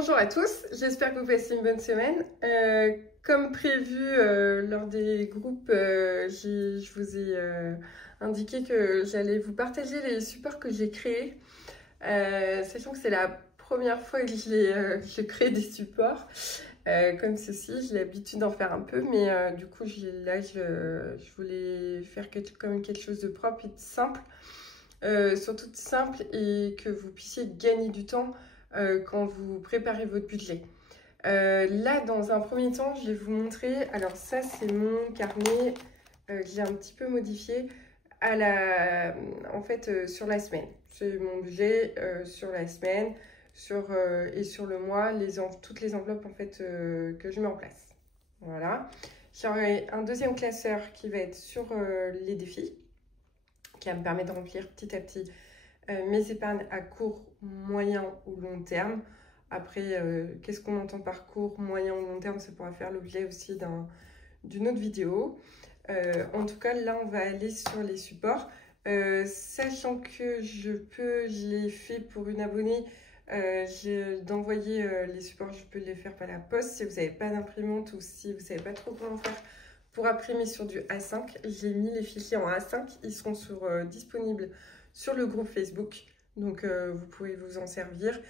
Bonjour à tous, j'espère que vous passez une bonne semaine. Comme prévu lors des groupes, je vous ai indiqué que j'allais vous partager les supports que j'ai créés, sachant que c'est la première fois que je crée des supports comme ceci. J'ai l'habitude d'en faire un peu, mais du coup là je voulais faire comme quelque chose de propre et de simple, surtout de simple, et que vous puissiez gagner du temps quand vous préparez votre budget. Là, dans un premier temps, je vais vous montrer. Alors ça, c'est mon carnet que j'ai un petit peu modifié en fait, sur la semaine. C'est mon budget sur la semaine et sur le mois, toutes les enveloppes en fait, que je mets en place. Voilà. J'aurai un deuxième classeur qui va être sur les défis, qui va me permettre de remplir petit à petit mes épargnes à court, moyen ou long terme. Après, qu'est-ce qu'on entend par court, moyen ou long terme, ça pourra faire l'objet aussi d'une autre vidéo. En tout cas, là, on va aller sur les supports. Sachant que je l'ai fait pour une abonnée, d'envoyer les supports, je peux les faire par la poste. Si vous n'avez pas d'imprimante ou si vous ne savez pas trop comment faire pour imprimer sur du A5, j'ai mis les fichiers en A5. Ils seront disponibles sur le groupe Facebook, donc vous pouvez vous en servir.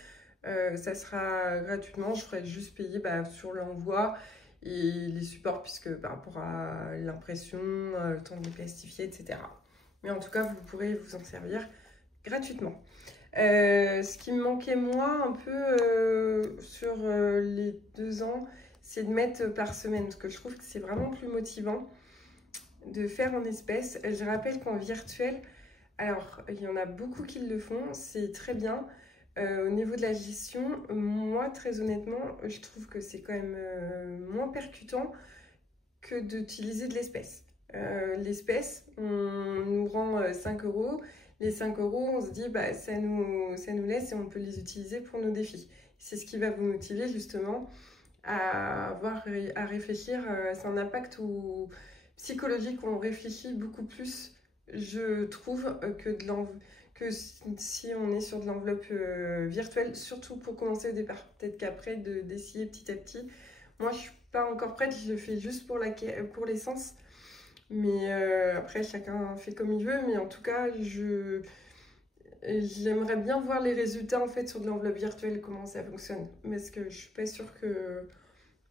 Ça sera gratuitement, je ferai juste payer sur l'envoi et les supports, puisque par rapport à l'impression, le temps de les plastifier, etc. Mais en tout cas, vous pourrez vous en servir gratuitement. Ce qui me manquait moi un peu sur les 2 ans, c'est de mettre par semaine, parce que je trouve que c'est vraiment plus motivant de faire en espèces. Je rappelle qu'en virtuel, alors il y en a beaucoup qui le font, c'est très bien. Au niveau de la gestion, moi très honnêtement, je trouve que c'est quand même moins percutant que d'utiliser de l'espèce. L'espèce, on nous rend 5 €. Les 5 €, on se dit ça nous laisse et on peut les utiliser pour nos défis. C'est ce qui va vous motiver justement à réfléchir. C'est un impact psychologique où on réfléchit beaucoup plus, je trouve, que si on est sur de l'enveloppe virtuelle, surtout pour commencer au départ. Peut-être qu'après, d'essayer petit à petit. Moi, je ne suis pas encore prête, je le fais juste pour l'essence. Mais après, chacun fait comme il veut. Mais en tout cas, j'aimerais bien voir les résultats en fait sur de l'enveloppe virtuelle, comment ça fonctionne. Parce que je ne suis pas sûre que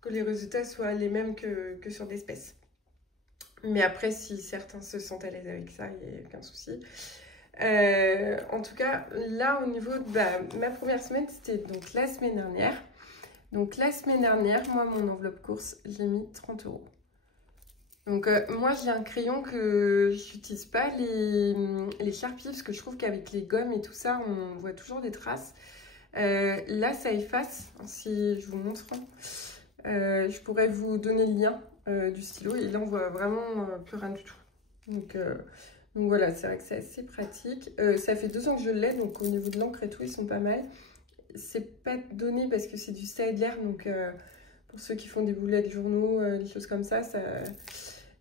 les résultats soient les mêmes que sur l'espèce. Mais après, si certains se sentent à l'aise avec ça, il n'y a aucun souci. En tout cas, là, au niveau de ma première semaine, c'était donc la semaine dernière. Donc la semaine dernière, moi, mon enveloppe course, j'ai mis 30 €. Donc moi, j'ai un crayon que je n'utilise pas, les Sharpies, parce que je trouve qu'avec les gommes et tout ça, on voit toujours des traces. Là, ça efface, si je vous montre. Je pourrais vous donner le lien du stylo, et là, on voit vraiment plus rien du tout. Donc voilà, c'est vrai que c'est assez pratique. Ça fait 2 ans que je l'ai, donc au niveau de l'encre et tout, ils sont pas mal. C'est pas donné parce que c'est du Staedtler, donc pour ceux qui font des boulets de journaux, des choses comme ça,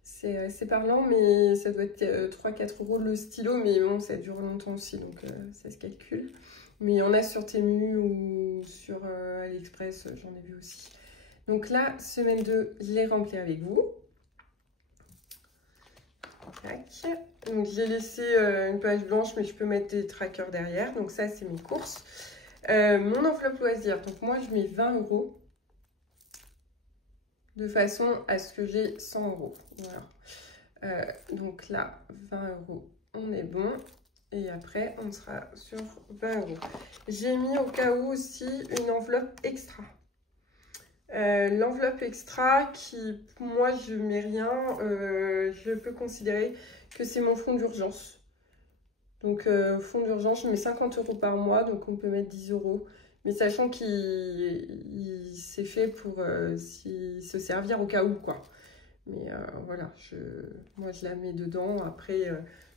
c'est assez parlant, mais ça doit être 3-4 € le stylo, mais bon, ça dure longtemps aussi, donc ça se calcule. Mais il y en a sur Temu ou sur AliExpress, j'en ai vu aussi. Donc là, semaine 2, je l'ai rempli avec vous. Tac. Donc j'ai laissé une page blanche, mais je peux mettre des trackers derrière. Donc ça, c'est mes courses. Mon enveloppe loisir. Donc moi, je mets 20 €. De façon à ce que j'ai 100 €. Voilà. Donc là, 20 €, on est bon. Et après, on sera sur 20 €. J'ai mis au cas où aussi une enveloppe extra. L'enveloppe extra qui, moi, je mets rien. Je peux considérer que c'est mon fonds d'urgence. Donc, fonds d'urgence, je mets 50 € par mois. Donc, on peut mettre 10 €. Mais sachant qu'il s'est fait pour se servir au cas où, quoi. Mais voilà, moi je la mets dedans. Après,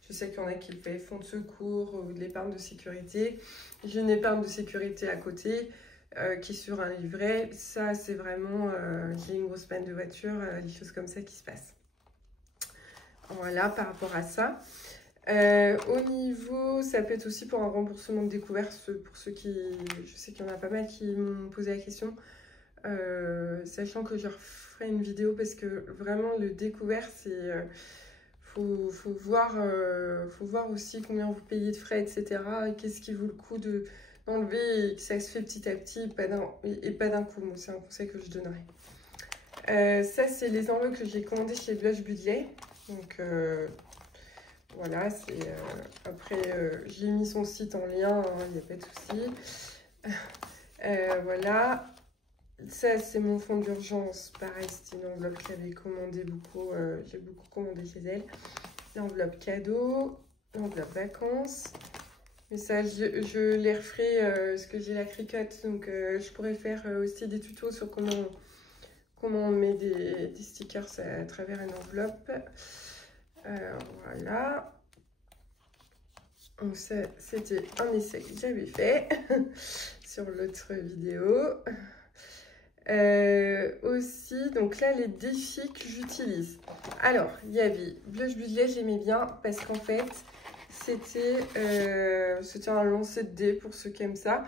je sais qu'il y en a qui le fonds de secours ou de l'épargne de sécurité. J'ai une épargne de sécurité à côté qui est sur un livret. Ça, c'est vraiment, j'ai une grosse panne de voiture, des choses comme ça qui se passent. Voilà, par rapport à ça. Au niveau, ça peut être aussi pour un remboursement de découvert, pour ceux qui, je sais qu'il y en a pas mal qui m'ont posé la question, sachant que je referai une vidéo parce que vraiment le découvert, c'est, faut voir aussi combien vous payez de frais, etc. Et qu'est-ce qui vaut le coup d'enlever et que ça se fait petit à petit et pas d'un coup. Bon, c'est un conseil que je donnerai. Ça, c'est les enveloppes que j'ai commandées chez Blush Budget. Donc, voilà, après, j'ai mis son site en lien, il n'y a pas de souci. Voilà, ça c'est mon fonds d'urgence. Pareil, c'était une enveloppe que j'avais commandé beaucoup, j'ai beaucoup commandé chez elle. L'enveloppe cadeau, l'enveloppe vacances. Mais ça, je les referai parce que j'ai la Cricut, donc je pourrais faire aussi des tutos sur comment on met des stickers à travers une enveloppe. Voilà. Donc ça, c'était un essai que j'avais fait sur l'autre vidéo. Aussi, donc là, les défis que j'utilise. Alors, il y avait Blush Budget, j'aimais bien parce qu'en fait, c'était un lancer de dés pour ceux qui aiment ça.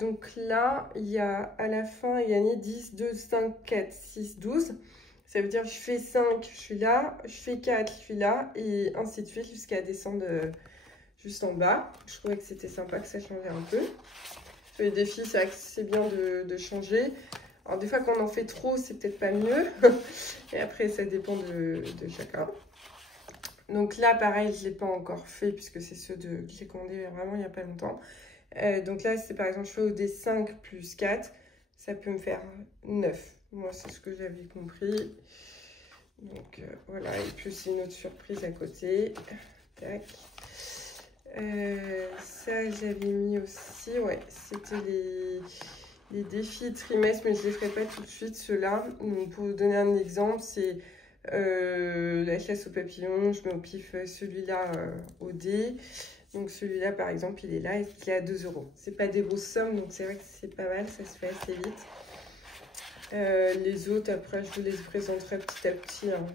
Donc là, il y a à la fin, il y a 10, 2, 5, 4, 6, 12. Ça veut dire je fais 5, je suis là, je fais 4, je suis là, et ainsi de suite jusqu'à descendre juste en bas. Je trouvais que c'était sympa, que ça changeait un peu. Sur les défis, c'est vrai que c'est bien de changer. Alors des fois, quand on en fait trop, c'est peut-être pas mieux. Et après, ça dépend de chacun. Donc là, pareil, je ne l'ai pas encore fait puisque c'est ceux que j'ai commandés vraiment il n'y a pas longtemps. Donc là, c'est par exemple, je fais au D5 plus 4. Ça peut me faire 9. Moi, c'est ce que j'avais compris. Donc voilà, et puis une autre surprise à côté. Tac. Ça, j'avais mis aussi, ouais, c'était les défis trimestre, mais je ne les ferai pas tout de suite, ceux-là. Pour vous donner un exemple, c'est la chasse aux papillons, je mets au pif celui-là au dé. Donc celui-là, par exemple, il est là, il est à 2 €. C'est pas des grosses sommes, donc c'est vrai que c'est pas mal, ça se fait assez vite. Les autres, après, je vous les présenterai petit à petit. Hein,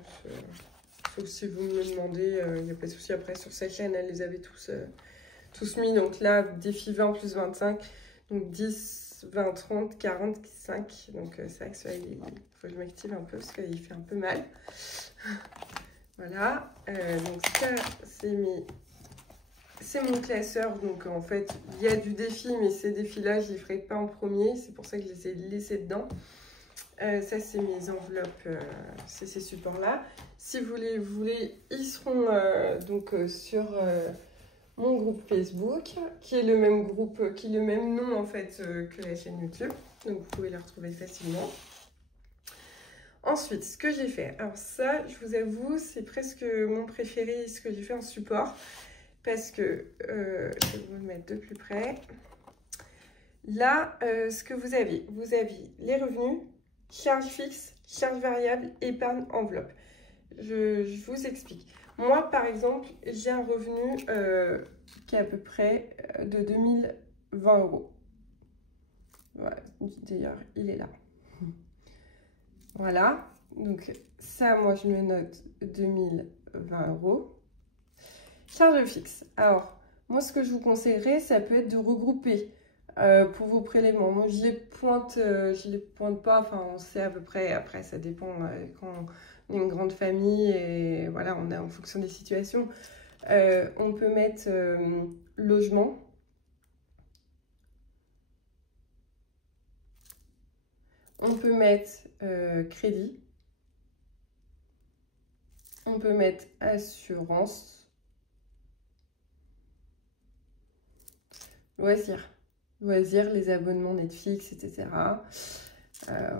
sauf si vous me le demandez, il n'y a pas de souci. Après, sur sa chaîne, elle les avait tous mis. Donc là, défi 20 plus 25. Donc 10, 20, 30, 45. Donc c'est vrai que ça, il faut que je m'active un peu parce qu'il fait un peu mal. Voilà. Donc ça, c'est mon classeur. Donc en fait, il y a du défi, mais ces défis-là, je ne les ferai pas en premier. C'est pour ça que je les ai laissés dedans. Ça, c'est mes enveloppes, c'est ces supports-là. Si vous les voulez, ils seront sur mon groupe Facebook, qui est le même groupe, qui est le même nom en fait que la chaîne YouTube. Donc vous pouvez les retrouver facilement. Ensuite, ce que j'ai fait, alors ça, je vous avoue, c'est presque mon préféré, ce que j'ai fait en support, parce que, je vais vous le mettre de plus près. Là, ce que vous aviez les revenus, charge fixe, charge variable, épargne, enveloppe. Je vous explique. Moi, par exemple, j'ai un revenu qui est à peu près de 2020 €. Voilà, d'ailleurs, il est là. Voilà, donc ça, moi, je me note 2020 €. Charge fixe. Alors, moi, ce que je vous conseillerais, ça peut être de regrouper pour vos prélèvements. Moi, je les pointe pas. Enfin, on sait à peu près. Après, ça dépend quand on est une grande famille et voilà, on est en fonction des situations. On peut mettre logement. On peut mettre crédit. On peut mettre assurance. Loisirs. Loisirs, les abonnements Netflix, etc.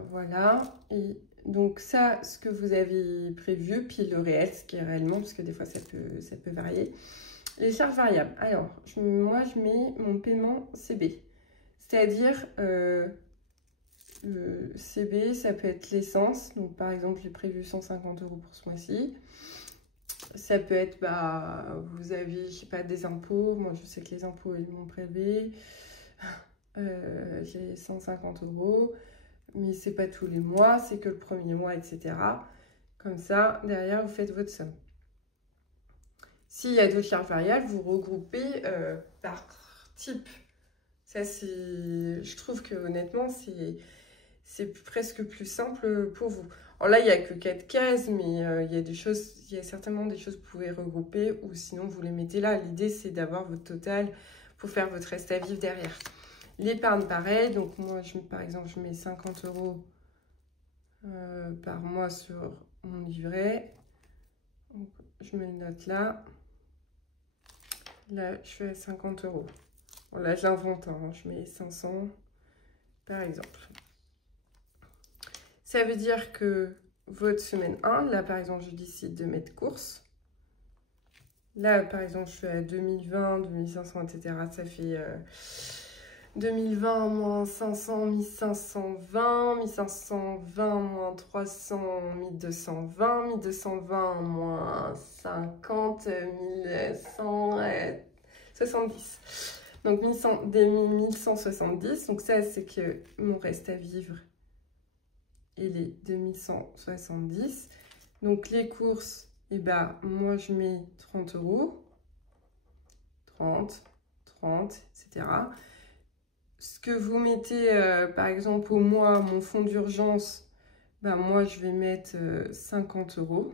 Voilà. Et donc ça, ce que vous avez prévu, puis le réel, ce qui est réellement, parce que des fois ça peut varier. Les charges variables. Alors, moi je mets mon paiement CB. C'est-à-dire, le CB, ça peut être l'essence. Donc par exemple, j'ai prévu 150 € pour ce mois-ci. Ça peut être, vous avez, je sais pas, des impôts. Moi, je sais que les impôts, ils m'ont prélevé. J'ai 150 €. Mais c'est pas tous les mois, c'est que le premier mois, etc. Comme ça, derrière, vous faites votre somme. S'il y a d'autres charges variables, vous regroupez par type. Ça, je trouve que honnêtement, c'est presque plus simple pour vous. Alors là, il n'y a que 4 cases, mais il y a certainement des choses que vous pouvez regrouper ou sinon vous les mettez là. L'idée, c'est d'avoir votre total pour faire votre reste à vivre derrière. L'épargne, pareil. Donc moi, par exemple, je mets 50 € par mois sur mon livret. Donc, je me le note là. Là, je suis à 50 €. Bon, là, j'invente, hein. Je mets 500 par exemple. Ça veut dire que votre semaine 1, là, par exemple, je décide de mettre course. Là, par exemple, je suis à 2020, 2500, etc. Ça fait 2020 moins 500, 1520, 1520 moins 300, 1220, 1220 moins 50, 1170. Donc 1170. Donc ça, c'est que mon reste à vivre, il est de 1170. Donc les courses, et ben, moi, je mets 30 €. 30, 30, etc. Ce que vous mettez, par exemple, au mois, mon fonds d'urgence, ben, moi, je vais mettre 50 €.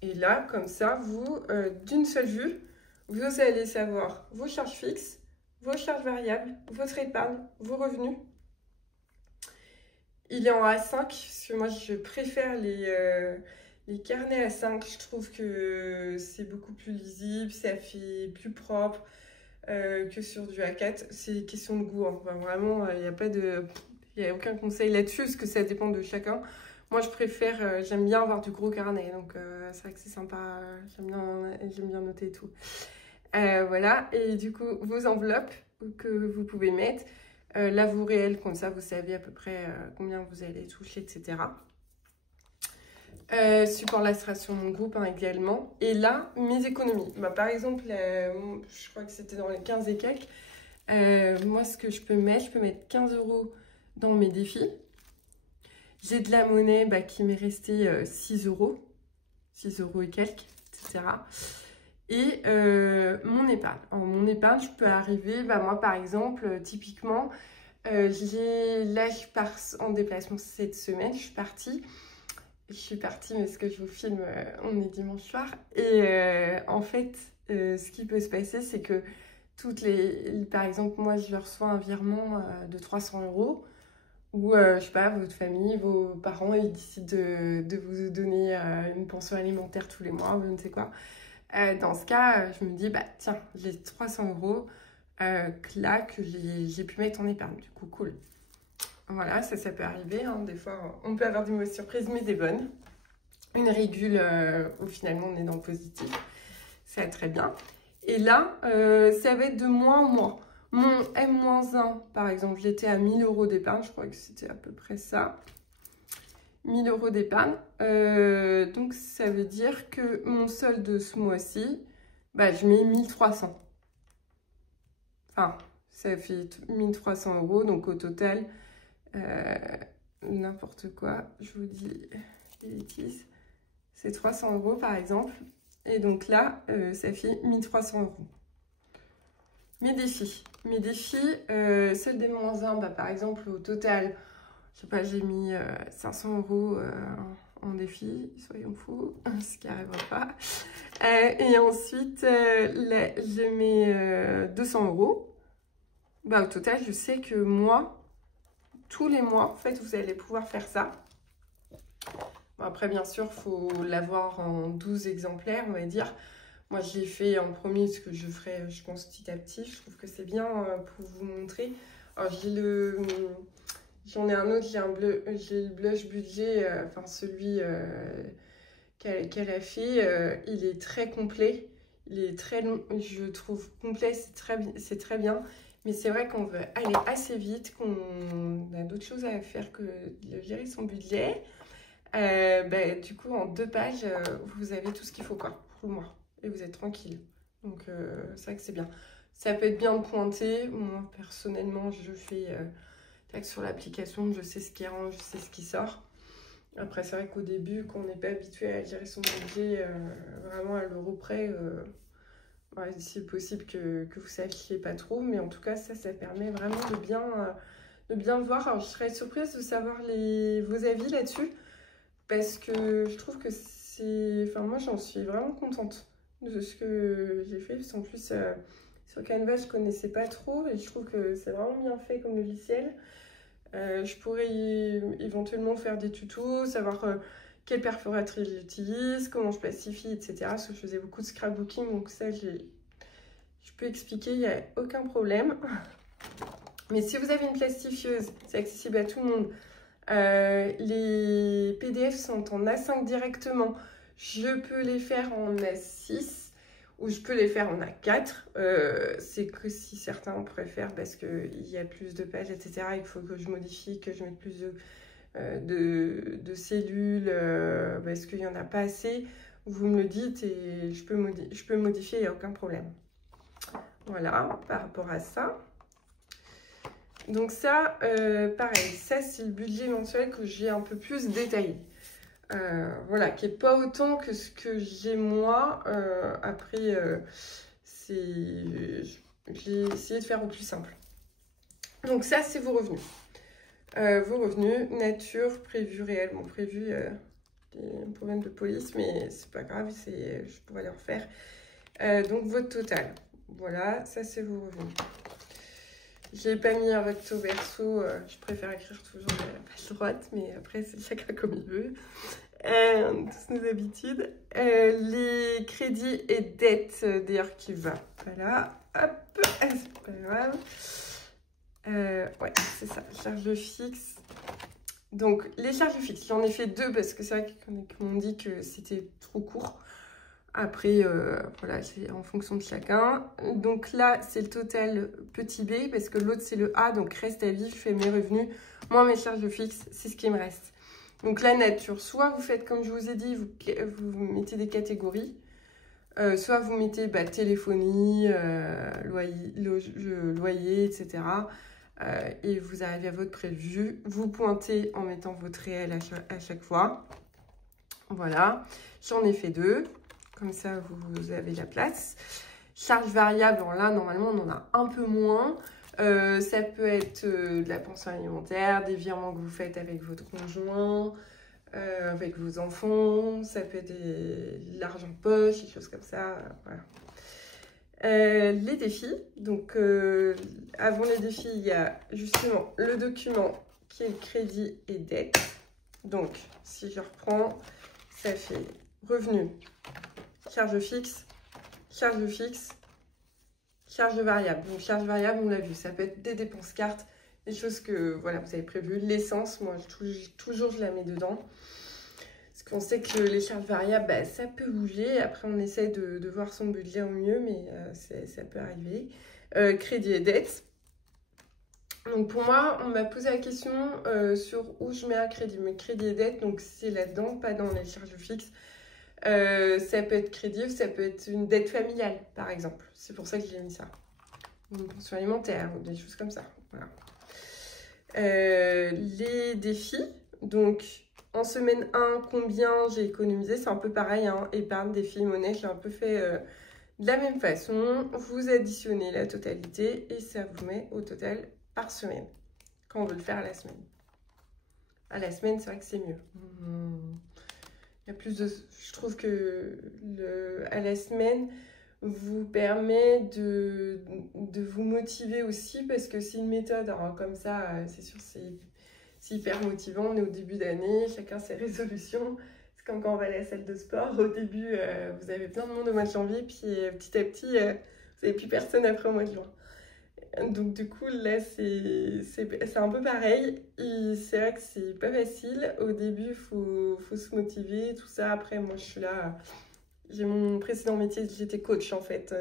Et là, comme ça, vous, d'une seule vue, vous allez savoir vos charges fixes, vos charges variables, votre épargne, vos revenus. Il est en A5, parce que moi, je préfère les carnets A5. Je trouve que c'est beaucoup plus lisible, ça fait plus propre que sur du A4. C'est question de goût, hein. Enfin, vraiment, il n'y a aucun conseil là-dessus, parce que ça dépend de chacun. Moi, je préfère, j'aime bien avoir du gros carnet, donc c'est vrai que c'est sympa, j'aime bien noter et tout. Voilà, et du coup, vos enveloppes que vous pouvez mettre, là, vos réels, comme ça, vous savez à peu près combien vous allez toucher, etc. Support l'illustration de mon groupe, hein, également. Et là, mes économies. Bah, par exemple, je crois que c'était dans les 15 et quelques. Moi, ce que je peux mettre 15 € dans mes défis. J'ai de la monnaie qui m'est restée 6 €, 6 € et quelques, etc. Et mon épargne. Alors, mon épargne, je peux arriver, moi par exemple, typiquement, là je pars en déplacement cette semaine, je suis partie, mais ce que je vous filme, on est dimanche soir. Et en fait, ce qui peut se passer, c'est que par exemple, moi je reçois un virement de 300 €. Ou, je sais pas, votre famille, vos parents, ils décident de vous donner une pension alimentaire tous les mois, ou je ne sais quoi. Dans ce cas, je me dis, bah tiens, j'ai 300 € là que j'ai pu mettre en épargne. Du coup, cool. Voilà, ça peut arriver, hein. Des fois, on peut avoir des mauvaises surprises, mais des bonnes. Une régule où finalement on est dans le positif. Ça va très bien. Et là, ça va être de mois en mois. Mon M-1, par exemple, j'étais à 1000 € d'épargne. Je crois que c'était à peu près ça. 1000 € d'épargne. Donc, ça veut dire que mon solde de ce mois-ci, je mets 1300. Enfin, ça fait 1300 €. Donc, au total, n'importe quoi, je vous dis des bêtises. C'est 300 € par exemple. Et donc là, ça fait 1300 €. Mes défis, celle des -1, par exemple, au total, je sais pas, j'ai mis 500 € en défi, soyons fous, ce qui n'arrivera pas. Et ensuite, là, je mets 200 €. Au total, je sais que moi, tous les mois, en fait, vous allez pouvoir faire ça. Bon, après, bien sûr, il faut l'avoir en 12 exemplaires, on va dire. Moi, je l'ai fait en premier, ce que je ferai, je pense, petit à petit. Je trouve que c'est bien pour vous montrer. Alors, j'en ai un autre, j'ai le blush budget, enfin celui qu'elle a fait. Il est très complet. Il est très long, je trouve complet, c'est très bien. Mais c'est vrai qu'on veut aller assez vite, qu'on a d'autres choses à faire que de gérer son budget. Du coup, en 2 pages, vous avez tout ce qu'il faut pour le mois. Et vous êtes tranquille. Donc, c'est vrai que c'est bien. Ça peut être bien de pointer. Moi, personnellement, je fais tac sur l'application. Je sais ce qui rentre, je sais ce qui sort. Après, c'est vrai qu'au début, quand on n'est pas habitué à gérer son budget vraiment à l'euro près, ouais, c'est possible que vous ne sachiez pas trop. Mais en tout cas, ça permet vraiment de bien voir. Alors, je serais surprise de savoir vos avis là-dessus. Parce que je trouve que c'est... Enfin, moi, j'en suis vraiment contente de ce que j'ai fait. Parce qu'en plus, sur Canva, je ne connaissais pas trop. Et je trouve que c'est vraiment bien fait comme logiciel. Je pourrais éventuellement faire des tutos, savoir quelle perforatrice j'utilise, comment je pacifie, etc. Parce que je faisais beaucoup de scrapbooking, donc ça, je peux expliquer, il n'y a aucun problème. Mais si vous avez une plastifieuse, c'est accessible à tout le monde. Les PDF sont en A5 directement. Je peux les faire en A6 ou je peux les faire en A4. C'est que si certains préfèrent parce qu'il y a plus de pages, etc. Il faut que je modifie, que je mette plus de cellules parce qu'il n'y en a pas assez. Vous me le dites et je peux modifier, il n'y a aucun problème. Voilà, par rapport à ça. Donc ça, pareil, ça c'est le budget mensuel que j'ai un peu plus détaillé. Voilà, qui n'est pas autant que ce que j'ai moi. Après, j'ai essayé de faire au plus simple. Donc ça, c'est vos revenus. Vos revenus, nature, prévu, réel. Bon, prévu, des problèmes de police, mais c'est pas grave, je pourrais les refaire. Donc votre total. Voilà, ça c'est vos revenus. J'ai pas mis un recto verso, je préfère écrire toujours la page droite, mais après c'est chacun comme il veut. Tous nos habitudes. Les crédits et dettes, d'ailleurs qui va. Voilà, hop, c'est pas grave. Ouais, c'est ça, charges fixes. Donc les charges fixes, j'en ai fait 2 parce que c'est vrai qu'on m'ont dit que c'était trop court. Après, voilà, c'est en fonction de chacun. Donc là, c'est le total petit b, parce que l'autre, c'est le A. Donc reste à vivre, je fais mes revenus, moins mes charges fixes, c'est ce qui me reste. Donc la nature, soit vous faites, comme je vous ai dit, vous mettez des catégories. Soit vous mettez téléphonie, loyer, etc. Et vous arrivez à votre prévu. Vous pointez en mettant votre réel à chaque fois. Voilà, j'en ai fait 2. Comme ça, vous avez la place. Charges variables, alors là, normalement, on en a un peu moins. Ça peut être de la pension alimentaire, des virements que vous faites avec votre conjoint, avec vos enfants. Ça peut être de l'argent de poche, des choses comme ça. Voilà. Les défis. Donc, avant les défis, il y a justement le document qui est le crédit et dette. Donc, si je reprends, ça fait revenu. Charge fixe, charge fixe, charge variable. Donc, charge variable, on l'a vu, ça peut être des dépenses cartes, des choses que voilà, vous avez prévues. L'essence, moi, toujours, je la mets dedans. Parce qu'on sait que les charges variables, ça peut bouger. Après, on essaie de voir son budget au mieux, mais ça peut arriver. Crédit et dette. Donc, pour moi, on m'a posé la question sur où je mets un crédit. Mais crédit et dette, donc c'est là-dedans, pas dans les charges fixes. Ça peut être crédit, ça peut être une dette familiale, par exemple. C'est pour ça que j'ai mis ça. Une pension alimentaire ou des choses comme ça. Voilà. Les défis. Donc, en semaine 1, combien j'ai économisé? C'est un peu pareil, hein. Épargne, défi, monnaie. J'ai un peu fait de la même façon. Vous additionnez la totalité et ça vous met au total par semaine. Quand on veut le faire à la semaine. À la semaine, c'est vrai que c'est mieux. Il y a plus de... Je trouve que à la semaine vous permet de vous motiver aussi parce que c'est une méthode. Alors, comme ça, c'est sûr, c'est hyper motivant. On est au début d'année, chacun ses résolutions. C'est comme quand on va à la salle de sport. Au début, vous avez plein de monde au mois de janvier, puis petit à petit, vous n'avez plus personne après au mois de juin. Donc du coup là c'est un peu pareil et c'est vrai que c'est pas facile. Au début il faut se motiver, tout ça. Après moi je suis là, j'ai mon précédent métier, j'étais coach en fait.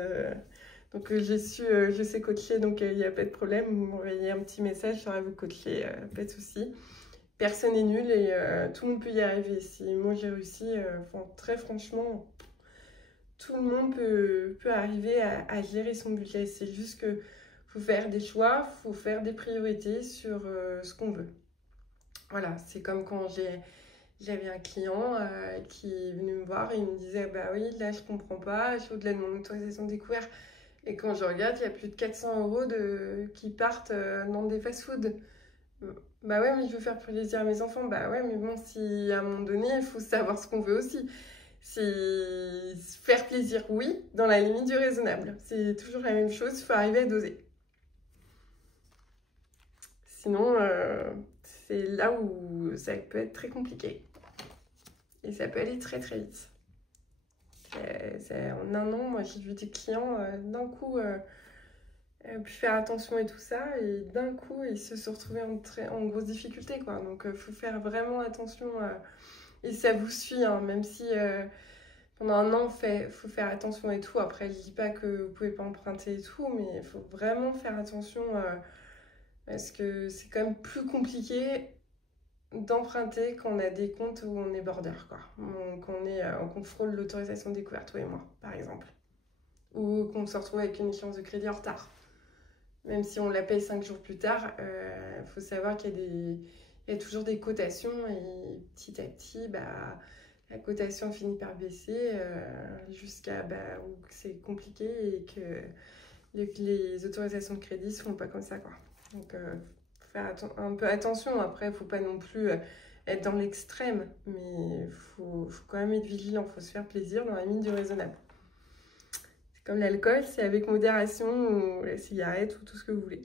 Donc je sais coacher, donc il n'y a pas de problème. Vous m'envoyez un petit message, je saurai vous coacher, pas de souci. Personne n'est nul et tout le monde peut y arriver. Si moi j'ai réussi, très franchement, tout le monde peut arriver à gérer son budget. C'est juste que faut faire des choix, faut faire des priorités sur ce qu'on veut. Voilà, c'est comme quand J'avais un client qui est venu me voir et il me disait bah oui, là je comprends pas, je suis au-delà de mon autorisation découverte. Et quand je regarde, il y a plus de 400 € qui partent dans des fast-food. Bah ouais, mais je veux faire plaisir à mes enfants. Bah ouais, mais bon, si à un moment donné, il faut savoir ce qu'on veut aussi. C'est faire plaisir, oui, dans la limite du raisonnable. C'est toujours la même chose, il faut arriver à doser. Sinon, c'est là où ça peut être très compliqué. Et ça peut aller très très vite. En un an, moi j'ai vu des clients d'un coup pu faire attention et tout ça, et d'un coup ils se sont retrouvés en grosse difficulté, quoi. Donc il faut faire vraiment attention, et ça vous suit, hein, même si pendant un an faut faire attention et tout. Après, je dis pas que vous pouvez pas emprunter et tout, mais il faut vraiment faire attention parce que c'est quand même plus compliqué d'emprunter quand on a des comptes où on est border, quoi. Qu'on frôle l'autorisation de découverte, toi et moi, par exemple. Ou qu'on se retrouve avec une échéance de crédit en retard. Même si on la paye 5 jours plus tard, faut savoir qu'il y a toujours des cotations et petit à petit, bah, la cotation finit par baisser jusqu'à où c'est compliqué et que les autorisations de crédit ne se font pas comme ça, quoi. Donc, faire un peu attention. Après, il ne faut pas non plus être dans l'extrême, mais il faut quand même être vigilant. Il faut se faire plaisir dans la limite du raisonnable. C'est comme l'alcool, c'est avec modération, ou la cigarette, ou tout ce que vous voulez.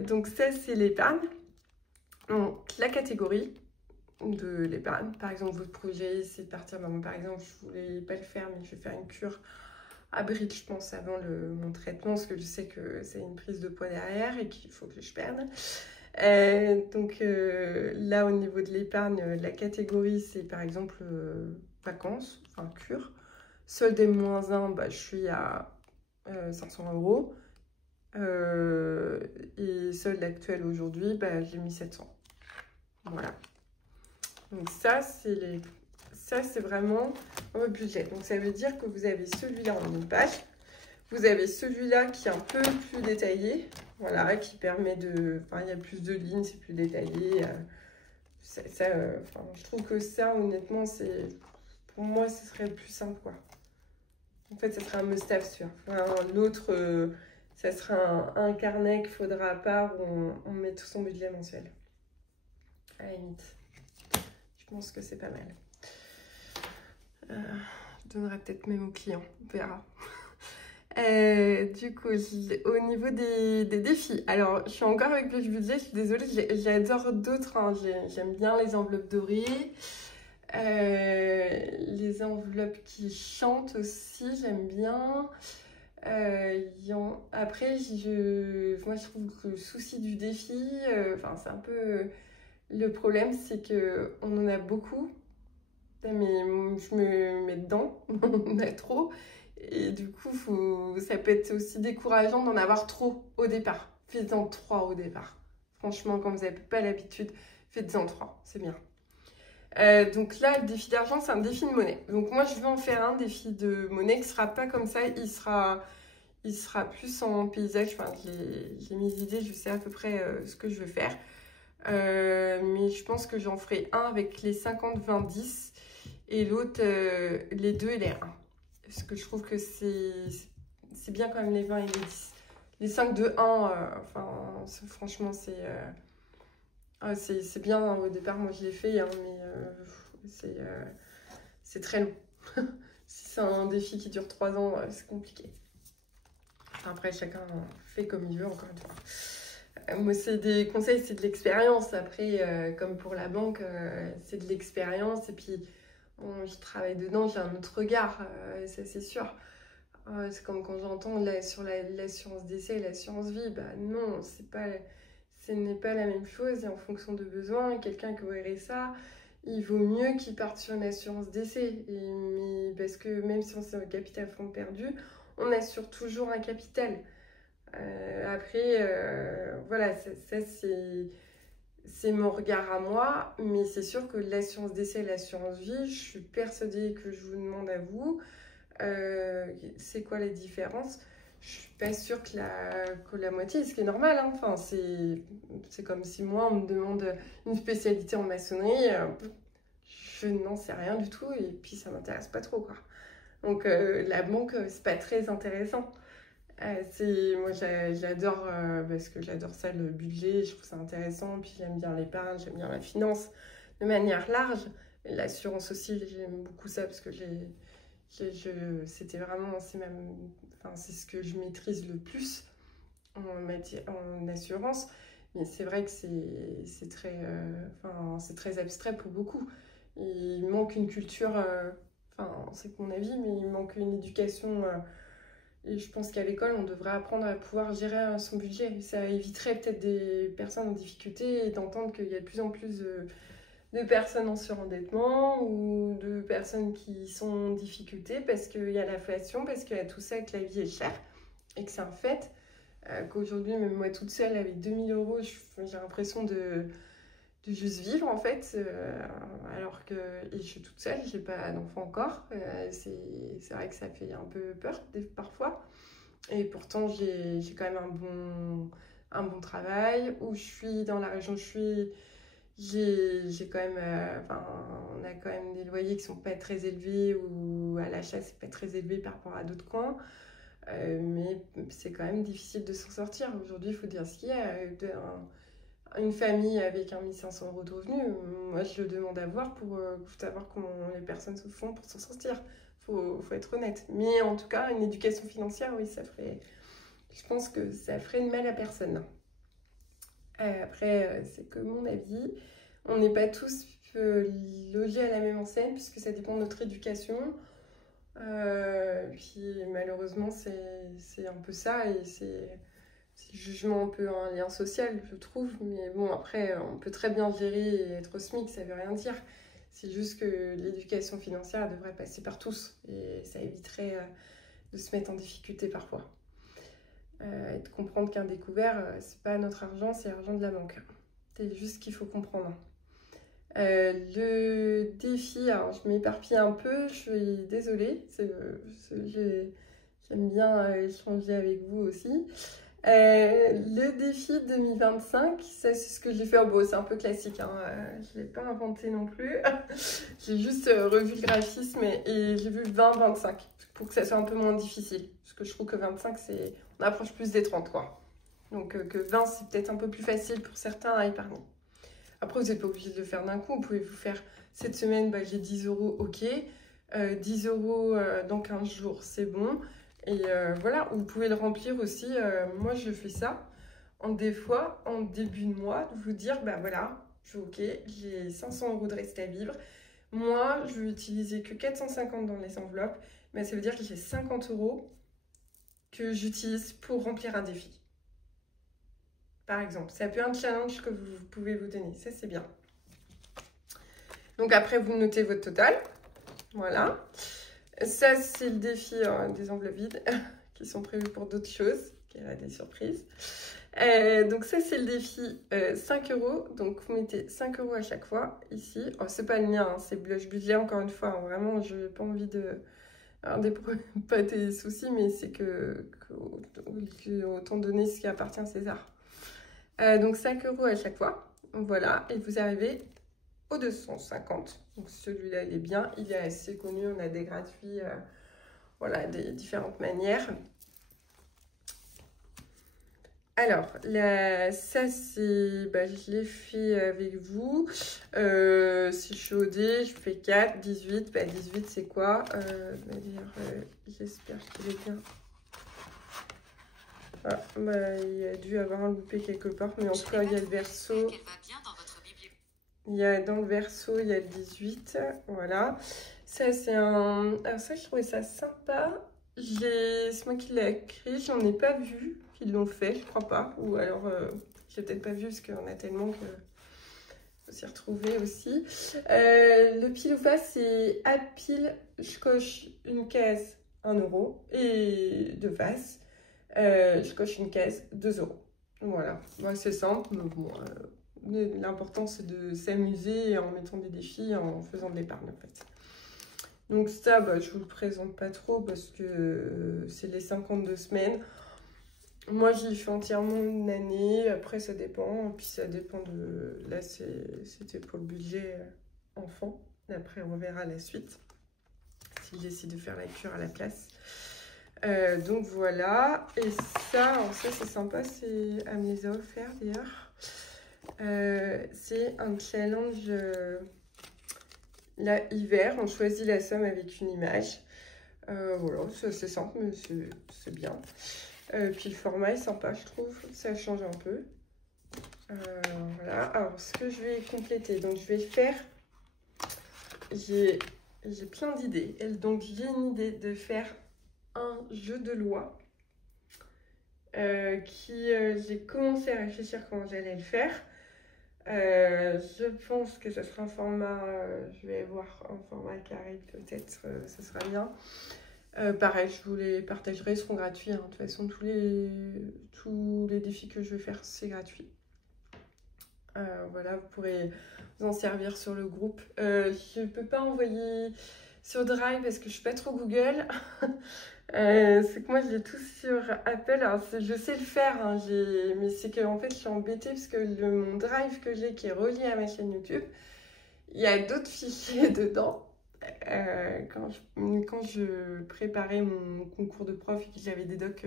Donc ça, c'est l'épargne. Donc, la catégorie de l'épargne, par exemple, votre projet, c'est de partir, par exemple, je ne voulais pas le faire, mais je vais faire une cure à bride, je pense, avant mon traitement, parce que je sais que c'est une prise de poids derrière et qu'il faut que je perde. Donc là, au niveau de l'épargne, la catégorie, c'est par exemple vacances, enfin cure. Solde M-1, bah, je suis à 500 €. Et solde actuel aujourd'hui, bah, j'ai mis 700. Voilà. Donc ça, c'est vraiment votre budget. Donc ça veut dire que vous avez celui-là en une page. Vous avez celui-là qui est un peu plus détaillé. Voilà, qui permet de... Enfin, il y a plus de lignes, c'est plus détaillé. Je trouve que ça, honnêtement, pour moi, ce serait le plus simple, quoi. En fait, ça serait un must-have sûr. Enfin, l'autre, ça sera un carnet qu'il faudra à part où on met tout son budget mensuel. À la limite. Je pense que c'est pas mal. Je donnerai peut-être même aux clients. On verra. Du coup, au niveau des défis, alors je suis encore avec le budget, je suis désolée, j'adore d'autres, hein. J'aime bien les enveloppes dorées, les enveloppes qui chantent aussi, j'aime bien. Après, moi je trouve que le souci du défi, c'est un peu le problème, c'est qu'on en a beaucoup, mais je me mets dedans, on en a trop. Et du coup, ça peut être aussi décourageant d'en avoir trop au départ. Faites-en 3 au départ. Franchement, quand vous n'avez pas l'habitude, faites-en 3, c'est bien. Donc là, le défi d'argent, c'est un défi de monnaie. Donc moi, je vais en faire un défi de monnaie qui ne sera pas comme ça. Il sera plus en paysage. Enfin, j'ai mes idées, je sais à peu près ce que je veux faire. Mais je pense que j'en ferai un avec les 50, 20, 10 et l'autre, les 2 et les 1. Parce que je trouve que c'est bien quand même les 20 et les 10. Les 5, 2, 1, franchement, c'est bien, hein. Au départ, moi, je l'ai fait, hein, mais c'est très long. Si c'est un défi qui dure 3 ans, c'est compliqué. Après, chacun fait comme il veut, encore une fois. Moi, c'est des conseils, c'est de l'expérience. Après, comme pour la banque, c'est de l'expérience. Et puis, bon, je travaille dedans, j'ai un autre regard, ça c'est sûr. C'est comme quand j'entends sur l'assurance décès et l'assurance vie, bah non, ce n'est pas la même chose. Et en fonction de besoins, quelqu'un qui aurait ça, il vaut mieux qu'il parte sur une assurance décès. Parce que même si on sait un capital fonds perdu, on assure toujours un capital. Après, voilà, ça c'est mon regard à moi, mais c'est sûr que l'assurance décès et l'assurance vie, je suis persuadée que je vous demande à vous, c'est quoi les différences? je suis pas sûre que la moitié, ce qui est normal, hein. Enfin, c'est comme si moi, on me demande une spécialité en maçonnerie, je n'en sais rien du tout et puis ça m'intéresse pas trop, quoi. Donc la banque, c'est pas très intéressant. Moi, j'adore parce que j'adore ça, le budget, je trouve ça intéressant. Puis j'aime bien l'épargne, j'aime bien la finance de manière large. L'assurance aussi, j'aime beaucoup ça parce que c'était vraiment, enfin, c'est ce que je maîtrise le plus en assurance. Mais c'est vrai que c'est très, enfin, c'est très abstrait pour beaucoup. Il manque une culture, enfin, c'est mon avis, mais il manque une éducation. Et je pense qu'à l'école, on devrait apprendre à pouvoir gérer son budget. Ça éviterait peut-être des personnes en difficulté et d'entendre qu'il y a de plus en plus de personnes en surendettement ou de personnes qui sont en difficulté parce qu'il y a l'inflation, parce qu'il y a tout ça, que la vie est chère et que c'est un fait. Qu'aujourd'hui, même moi toute seule, avec 2000 €, j'ai l'impression de juste vivre en fait, alors que et je suis toute seule, j'ai pas d'enfant encore, c'est vrai que ça fait un peu peur parfois, et pourtant j'ai quand même un bon travail, où je suis, dans la région où je suis, j'ai quand même, enfin, on a quand même des loyers qui sont pas très élevés, ou à l'achat c'est pas très élevé par rapport à d'autres coins, mais c'est quand même difficile de s'en sortir. Aujourd'hui, il faut dire ce qu'il y a. Une famille avec 1 500 € de revenus, moi je le demande à voir pour savoir comment les personnes se font pour s'en sortir. Faut être honnête. Mais en tout cas, une éducation financière, oui, je pense que ça ferait de mal à personne. Après, c'est que mon avis. On n'est pas tous logés à la même enseigne, puisque ça dépend de notre éducation. Puis malheureusement, c'est un peu ça, et c'est le jugement un peu un lien social, je trouve. Mais bon, après, on peut très bien gérer et être au SMIC, ça veut rien dire. C'est juste que l'éducation financière devrait passer par tous, et ça éviterait de se mettre en difficulté parfois. Et de comprendre qu'un découvert, c'est pas notre argent, c'est l'argent de la banque. C'est juste ce qu'il faut comprendre. Le défi, alors je m'éparpille un peu, je suis désolée, j'aime bien échanger avec vous aussi. Le défi 2025, ça c'est ce que j'ai fait en beau, c'est un peu classique, hein, je ne l'ai pas inventé non plus. J'ai juste revu le graphisme et j'ai vu 20-25 pour que ça soit un peu moins difficile. Parce que je trouve que 25, on approche plus des 30, quoi. Donc que 20, c'est peut-être un peu plus facile pour certains à épargner. Après, vous n'êtes pas obligé de le faire d'un coup. Vous pouvez vous faire cette semaine, j'ai 10 €, ok. 10 € dans 15 jours, c'est bon. Et voilà, vous pouvez le remplir aussi. Moi, je fais ça. Des fois, en début de mois, de vous dire, voilà, ok, j'ai 500 € de reste à vivre. Moi, je vais utiliser que 450 dans les enveloppes. Mais ça veut dire que j'ai 50 € que j'utilise pour remplir un défi. Par exemple, ça peut être un challenge que vous pouvez vous donner. Ça, c'est bien. Donc après, vous notez votre total. Voilà. Ça, c'est le défi des enveloppes vides qui sont prévues pour d'autres choses, qui aura des surprises. Donc ça, c'est le défi 5 €. Donc vous mettez 5 € à chaque fois ici. Oh, c'est pas le mien, hein, c'est le budget encore une fois. Hein, vraiment, je n'ai pas envie de... Alors, pas des soucis, mais c'est que autant donner ce qui appartient à César. Donc 5 € à chaque fois. Voilà, et vous arrivez au 250. Donc celui-là, il est bien, il est assez connu, on a des gratuits, voilà, des différentes manières. Alors, ça c'est, je l'ai fait avec vous. Si je suis au dé, je fais 4, 18. 18 c'est quoi? J'espère qu'il est bien. Ah, il a dû avoir un loupé quelque part, mais en tout cas, il y a le verso. Dans le verso, il y a le 18. Voilà. Ça, c'est un... Alors ça, je trouvais ça sympa. C'est moi qui l'ai écrit. J'en ai pas vu qu'ils l'ont fait, je crois pas. Ou alors, j'ai peut-être pas vu parce qu'on a tellement que... faut s'y retrouver aussi. Le pile ou face, c'est à pile, je coche une case 1 €. Et de face, je coche une case 2 €. Voilà, c'est simple, mais bon, l'important c'est de s'amuser en mettant des défis, en faisant de l'épargne en fait. Donc ça, bah, je vous le présente pas trop parce que c'est les 52 semaines. Moi, j'y fais entièrement une année. Après, ça dépend. Puis ça dépend de... Là, c'était pour le budget enfant. Après, on verra la suite. Si j'essaie de faire la cure à la place. Donc voilà. Et ça, alors ça c'est sympa. Elle me les a offerts d'ailleurs. C'est un challenge... Là, hiver, on choisit la somme avec une image. Voilà, c'est simple, mais c'est bien. Puis le format est sympa, je trouve. Ça change un peu. Voilà. Alors, ce que je vais compléter, donc je vais faire... J'ai plein d'idées. Donc, j'ai une idée de faire un jeu de loi. J'ai commencé à réfléchir comment j'allais le faire. Je pense que ce sera un format, je vais voir un format carré peut-être, ça sera bien. Pareil, je vous les partagerai, ils seront gratuits. Hein. De toute façon, tous les défis que je vais faire, c'est gratuit. Voilà, vous pourrez vous en servir sur le groupe. Je ne peux pas envoyer sur Drive parce que je ne suis pas trop Google. C'est que moi, j'ai tout sur Apple. Alors, je sais le faire, hein, mais c'est qu'en fait, je suis embêtée parce que mon Drive que j'ai, qui est relié à ma chaîne YouTube, il y a d'autres fichiers dedans. Quand je préparais mon concours de prof et que j'avais des docs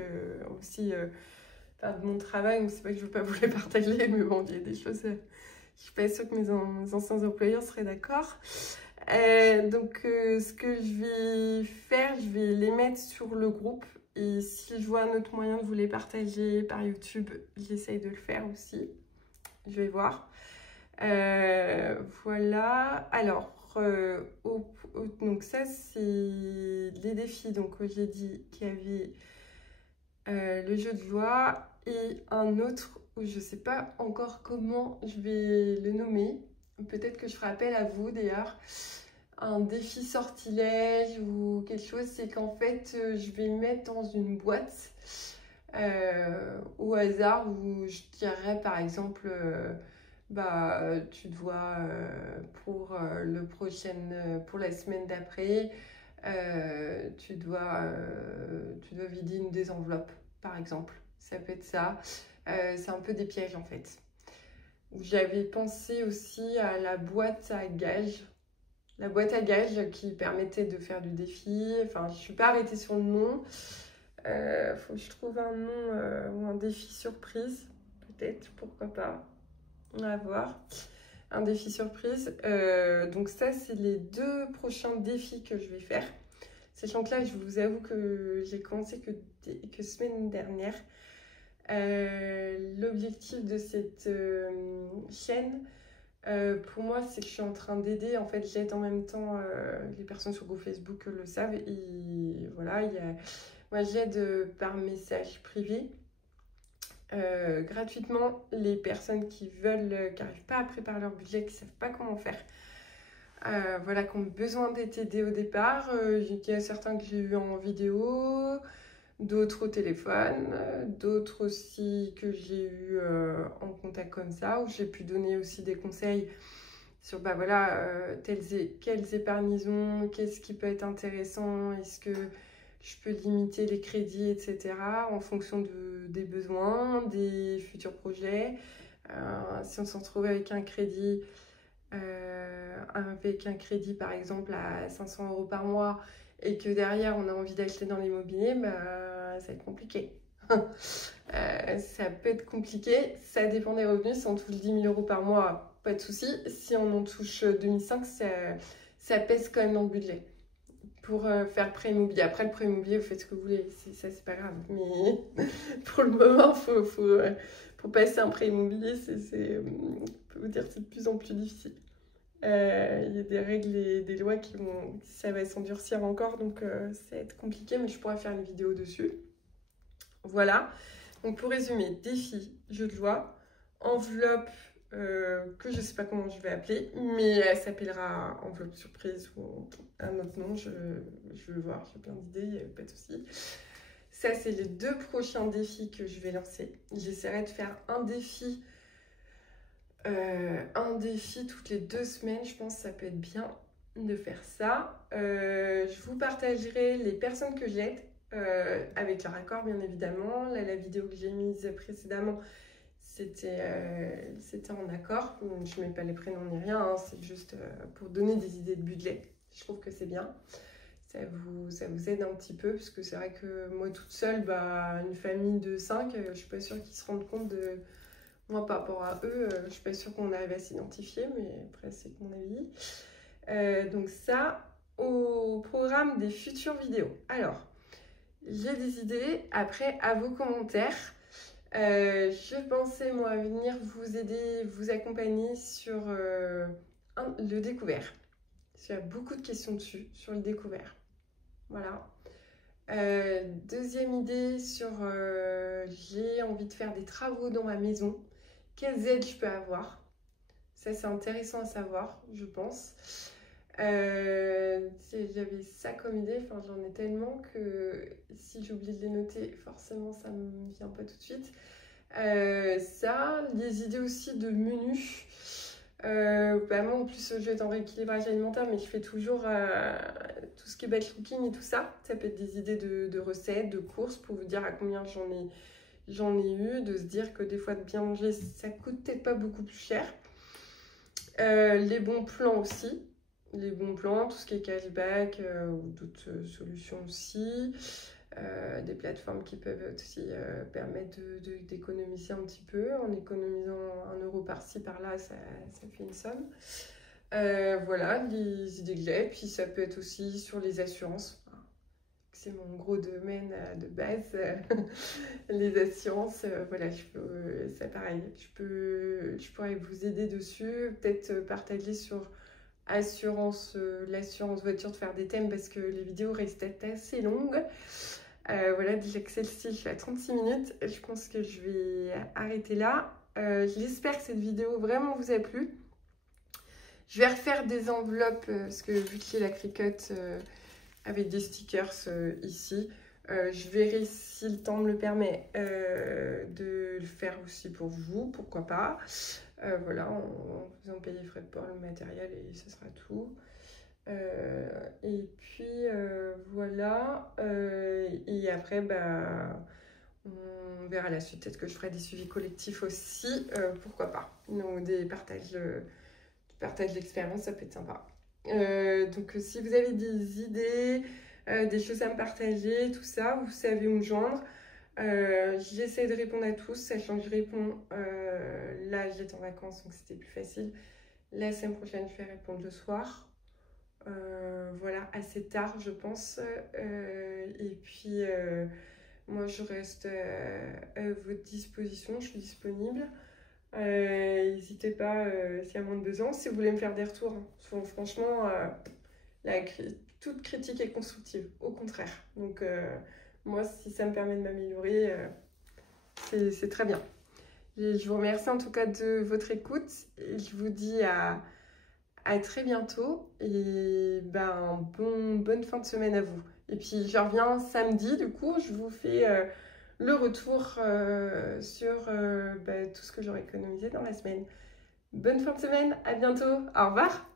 aussi de mon travail, c'est pas que je veux pas vous les partager, mais bon, il y a des choses, je suis pas sûre que mes anciens employeurs seraient d'accord. Donc ce que je vais faire, je vais les mettre sur le groupe et si je vois un autre moyen de vous les partager par YouTube, j'essaye de le faire aussi. Je vais voir. Voilà. Alors, donc ça c'est les défis. Donc j'ai dit qu'il y avait le jeu de loi et un autre où je sais pas encore comment je vais le nommer. Peut-être que je ferai appel à vous d'ailleurs. Un défi sortilège ou quelque chose, c'est qu'en fait je vais mettre dans une boîte au hasard où je dirais par exemple tu dois pour pour la semaine d'après tu dois vider une des enveloppes par exemple, ça peut être ça. C'est un peu des pièges en fait. J'avais pensé aussi à la boîte à gages. La boîte à gages qui permettait de faire du défi. Enfin, je ne suis pas arrêtée sur le nom. Faut que je trouve un nom ou un défi surprise. Peut-être, pourquoi pas. On va voir. Un défi surprise. Donc ça, c'est les 2 prochains défis que je vais faire. Sachant que là, je vous avoue que j'ai commencé que semaine dernière. L'objectif de cette chaîne, pour moi, c'est que je suis en train d'aider. En fait, j'aide en même temps, les personnes sur groupe Facebook le savent. Et voilà, moi, j'aide par message privé. Gratuitement, les personnes qui veulent, qui n'arrivent pas à préparer leur budget, qui ne savent pas comment faire. Voilà, qui ont besoin d'être aidées au départ. Il y a certains que j'ai eu en vidéo, d'autres au téléphone, d'autres aussi que j'ai eu en contact comme ça, où j'ai pu donner aussi des conseils sur quelles épargnes ils ont, qu'est-ce qui peut être intéressant, est-ce que je peux limiter les crédits, etc. en fonction des besoins, des futurs projets. Si on se retrouve avec un crédit par exemple à 500 € par mois et que derrière on a envie d'acheter dans l'immobilier, ça va être compliqué. Ça peut être compliqué, ça dépend des revenus. Si on touche 10 000 € par mois, pas de souci. Si on en touche 2005, ça pèse quand même dans le budget pour faire prêt immobilier. Après, le prêt immobilier, vous faites ce que vous voulez, ça c'est pas grave. Mais pour le moment, pour passer un prêt immobilier, je peux vous dire, c'est de plus en plus difficile. Il y a des règles et des lois ça va s'endurcir encore, donc ça va être compliqué, mais je pourrais faire une vidéo dessus. Voilà, donc pour résumer, défi, jeu de loi, enveloppe que je ne sais pas comment je vais appeler, mais elle s'appellera enveloppe surprise ou un autre nom, je vais voir, j'ai plein d'idées, pas de souci. Ça, c'est les 2 prochains défis que je vais lancer. J'essaierai de faire un défi toutes les 2 semaines, je pense que ça peut être bien. de faire ça. Je vous partagerai les personnes que j'aide, avec leur accord bien évidemment. Là, la vidéo que j'ai mise précédemment, c'était en accord. Je ne mets pas les prénoms ni rien, hein, c'est juste pour donner des idées de budget. Je trouve que c'est bien. Ça vous aide un petit peu, parce que c'est vrai que moi toute seule, une famille de 5, je ne suis pas sûre qu'ils se rendent compte de... Moi, par rapport à eux, je ne suis pas sûre qu'on arrive à s'identifier, mais après, c'est mon avis. Donc ça, au programme des futures vidéos. Alors, j'ai des idées, après, à vos commentaires. Je pensais, moi, venir vous aider, vous accompagner sur le découvert. Il y a beaucoup de questions dessus, sur le découvert. Voilà. Deuxième idée sur j'ai envie de faire des travaux dans ma maison. Quelles aides je peux avoir? Ça, c'est intéressant à savoir, je pense. J'avais ça comme idée, enfin j'en ai tellement que si j'oublie de les noter, forcément ça me vient pas tout de suite. Ça, des idées aussi de menus. Moi en plus je vais être en rééquilibrage alimentaire, mais je fais toujours tout ce qui est batch cooking et tout ça. Ça peut être des idées de recettes, de courses, pour vous dire à combien j'en ai eu, de se dire que des fois de bien manger ça coûte peut-être pas beaucoup plus cher. Les bons plans aussi, les bons plans, tout ce qui est cashback ou d'autres solutions aussi. Des plateformes qui peuvent aussi permettre d'économiser un petit peu. En économisant 1 euro par-ci, par-là, ça fait une somme. Voilà, les idées que j'ai. Puis ça peut être aussi sur les assurances. C'est mon gros domaine de base. Les assurances, voilà, c'est pareil. Je pourrais vous aider dessus. Peut-être partager sur l'assurance voiture, de faire des thèmes, parce que les vidéos restent assez longues. Voilà, déjà que celle-ci, je suis à 36 minutes. Je pense que je vais arrêter là. J'espère que cette vidéo vraiment vous a plu. Je vais refaire des enveloppes, parce que vu que j'ai la Cricut avec des stickers ici, je verrai si le temps me le permet de le faire aussi pour vous, pourquoi pas. Voilà, en faisant payer les frais de port, le matériel, et ce sera tout. Et puis voilà, et après on verra la suite. Peut-être que je ferai des suivis collectifs aussi, pourquoi pas. Donc des partages d'expérience, ça peut être sympa. Donc si vous avez des idées, des choses à me partager, tout ça, vous savez où me joindre. J'essaie de répondre à tous, sachant que je réponds, là j'étais en vacances donc c'était plus facile. La semaine prochaine je vais répondre le soir. Voilà, assez tard je pense. Et puis moi je reste à votre disposition, je suis disponible. N'hésitez pas s'il y a moins de besoin. Si vous voulez me faire des retours, hein. Franchement, toute critique est constructive, au contraire. Donc moi, si ça me permet de m'améliorer, c'est très bien. Et je vous remercie en tout cas de votre écoute. Et je vous dis à très bientôt. Et bonne fin de semaine à vous. Et puis je reviens samedi, du coup, je vous fais le retour sur tout ce que j'aurai économisé dans la semaine. Bonne fin de semaine, à bientôt, au revoir.